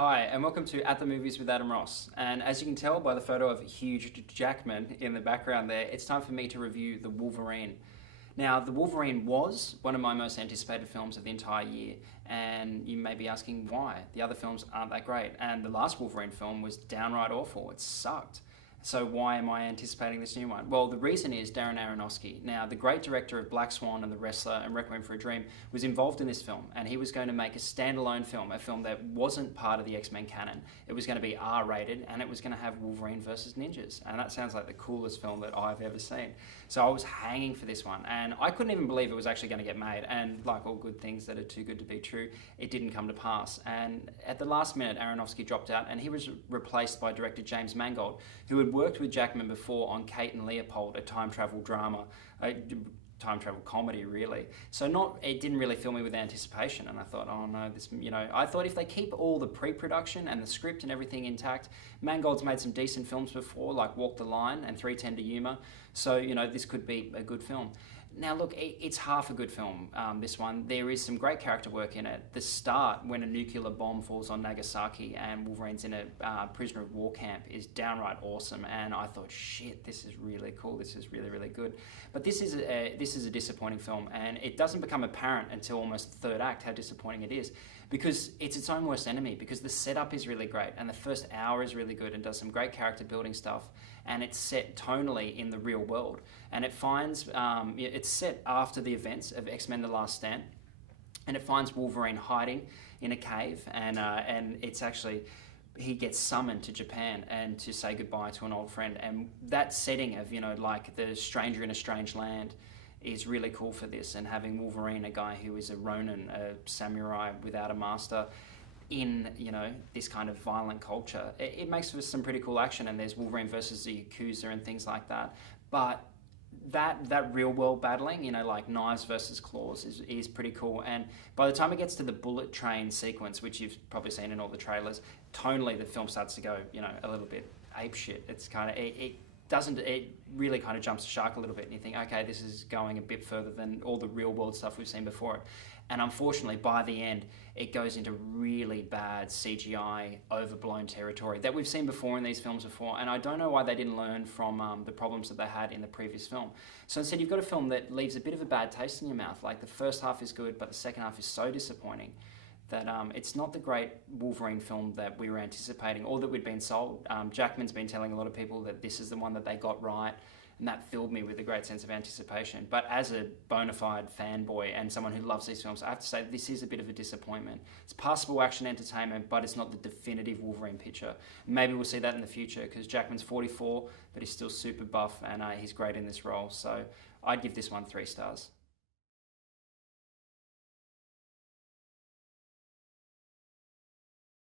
Hi, and welcome to At the Movies with Adam Ross. And as you can tell by the photo of Hugh Jackman in the background there, it's time for me to review The Wolverine. Now, The Wolverine was one of my most anticipated films of the entire year, and you may be asking why. The other films aren't that great, and the last Wolverine film was downright awful. It sucked. So why am I anticipating this new one? Well, the reason is Darren Aronofsky. Now, the great director of Black Swan and The Wrestler and Requiem for a Dream was involved in this film, and he was going to make a standalone film, a film that wasn't part of the X-Men canon. It was going to be R-rated, and it was going to have Wolverine versus ninjas, and that sounds like the coolest film that I've ever seen. So I was hanging for this one, and I couldn't even believe it was actually going to get made, and like all good things that are too good to be true, it didn't come to pass. And at the last minute, Aronofsky dropped out, and he was replaced by director James Mangold, who had worked with Jackman before on Kate and Leopold, a time travel drama, a time travel comedy really. So it didn't really fill me with anticipation, and I thought, oh no, I thought if they keep all the pre-production and the script and everything intact, Mangold's made some decent films before, like Walk the Line and 3:10 to Yuma, so this could be a good film. Now look, it's half a good film, this one. There is some great character work in it. The start, when a nuclear bomb falls on Nagasaki and Wolverine's in a prisoner of war camp, is downright awesome, and I thought, shit, this is really cool, this is really, really good. But this is a disappointing film, and it doesn't become apparent until almost the third act how disappointing it is, because it's its own worst enemy, because the setup is really great, and the first hour is really good and does some great character building stuff, and it's set tonally in the real world, and it finds, it's set after the events of X-Men The Last Stand, and it finds Wolverine hiding in a cave, and it's actually, he gets summoned to Japan and to say goodbye to an old friend, and that setting of, like the stranger in a strange land is really cool for this, and having Wolverine, a guy who is a Ronin, a samurai without a master, in this kind of violent culture, it makes for some pretty cool action, and there's Wolverine versus the Yakuza and things like that. But that real world battling, like knives versus claws, is pretty cool. And by the time it gets to the bullet train sequence, which you've probably seen in all the trailers, tonally the film starts to go a little bit apeshit. It's kind of it really kind of jumps the shark a little bit, and you think, okay, this is going a bit further than all the real world stuff we've seen before it. And unfortunately, by the end, it goes into really bad CGI, overblown territory that we've seen before in these films before, and I don't know why they didn't learn from the problems that they had in the previous film. So instead, you've got a film that leaves a bit of a bad taste in your mouth. Like, the first half is good, but the second half is so disappointing that it's not the great Wolverine film that we were anticipating or that we'd been sold. Jackman's been telling a lot of people that this is the one that they got right, and that filled me with a great sense of anticipation. But as a bona fide fanboy and someone who loves these films, I have to say this is a bit of a disappointment. It's passable action entertainment, but it's not the definitive Wolverine picture. Maybe we'll see that in the future, because Jackman's 44, but he's still super buff, and he's great in this role. So I'd give this one 3 stars.